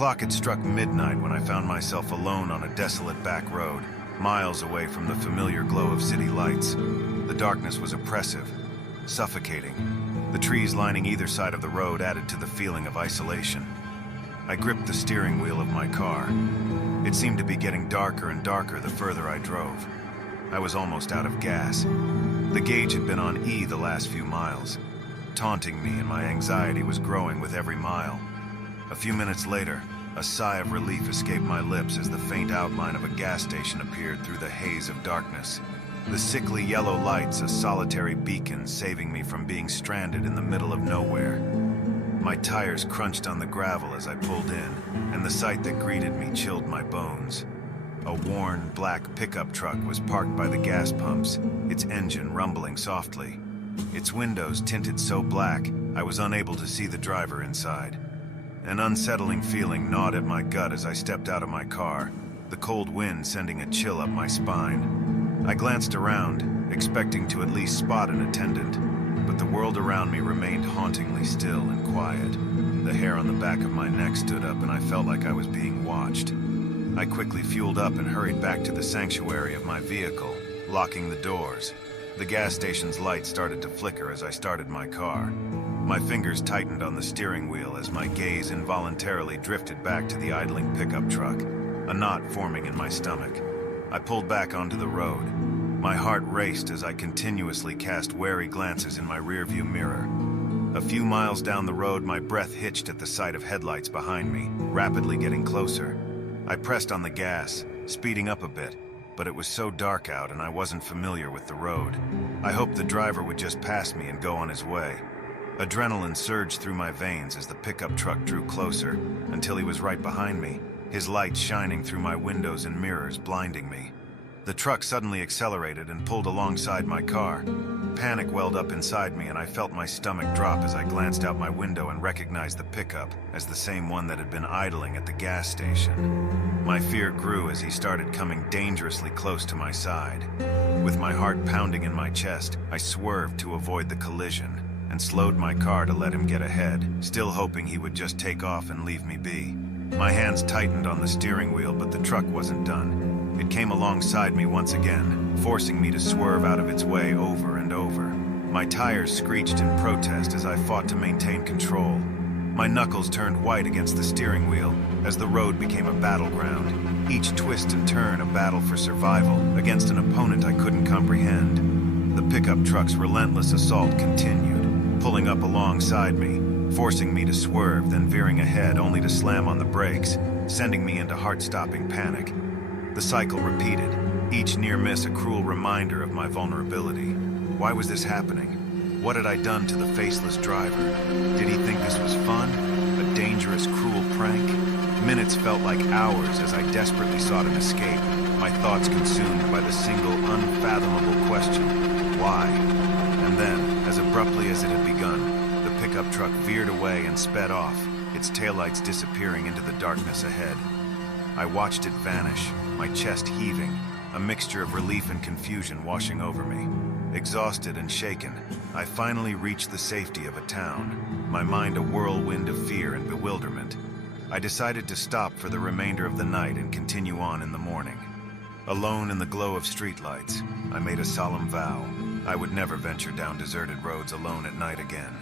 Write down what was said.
clock had struck midnight when I found myself alone on a desolate back road, miles away from the familiar glow of city lights. The darkness was oppressive, suffocating. The trees lining either side of the road added to the feeling of isolation. I gripped the steering wheel of my car. It seemed to be getting darker and darker the further I drove. I was almost out of gas. The gauge had been on E the last few miles, taunting me, and my anxiety was growing with every mile. A few minutes later, a sigh of relief escaped my lips as the faint outline of a gas station appeared through the haze of darkness. The sickly yellow lights, a solitary beacon, saving me from being stranded in the middle of nowhere. My tires crunched on the gravel as I pulled in, and the sight that greeted me chilled my bones. A worn, black pickup truck was parked by the gas pumps, its engine rumbling softly. Its windows tinted so black, I was unable to see the driver inside. An unsettling feeling gnawed at my gut as I stepped out of my car, the cold wind sending a chill up my spine. I glanced around, expecting to at least spot an attendant, but the world around me remained hauntingly still and quiet. The hair on the back of my neck stood up, and I felt like I was being watched. I quickly fueled up and hurried back to the sanctuary of my vehicle, locking the doors. The gas station's light started to flicker as I started my car. My fingers tightened on the steering wheel as my gaze involuntarily drifted back to the idling pickup truck, a knot forming in my stomach. I pulled back onto the road. My heart raced as I continuously cast wary glances in my rearview mirror. A few miles down the road, my breath hitched at the sight of headlights behind me, rapidly getting closer. I pressed on the gas, speeding up a bit, but it was so dark out and I wasn't familiar with the road. I hoped the driver would just pass me and go on his way. Adrenaline surged through my veins as the pickup truck drew closer, until he was right behind me, his lights shining through my windows and mirrors, blinding me. The truck suddenly accelerated and pulled alongside my car. Panic welled up inside me, and I felt my stomach drop as I glanced out my window and recognized the pickup as the same one that had been idling at the gas station. My fear grew as he started coming dangerously close to my side. With my heart pounding in my chest, I swerved to avoid the collision and slowed my car to let him get ahead, still hoping he would just take off and leave me be. My hands tightened on the steering wheel, but the truck wasn't done. It came alongside me once again, forcing me to swerve out of its way over and over. My tires screeched in protest as I fought to maintain control. My knuckles turned white against the steering wheel as the road became a battleground, each twist and turn a battle for survival against an opponent I couldn't comprehend. The pickup truck's relentless assault continued, pulling up alongside me, forcing me to swerve, then veering ahead only to slam on the brakes, sending me into heart-stopping panic. The cycle repeated, each near miss a cruel reminder of my vulnerability. Why was this happening? What had I done to the faceless driver? Did he think this was fun? A dangerous, cruel prank? Minutes felt like hours as I desperately sought an escape, my thoughts consumed by the single, unfathomable question, why? And then, as abruptly as it had begun, the pickup truck veered away and sped off, its taillights disappearing into the darkness ahead. I watched it vanish, my chest heaving, a mixture of relief and confusion washing over me. Exhausted and shaken, I finally reached the safety of a town, my mind a whirlwind of fear and bewilderment. I decided to stop for the remainder of the night and continue on in the morning. Alone in the glow of streetlights, I made a solemn vow. I would never venture down deserted roads alone at night again.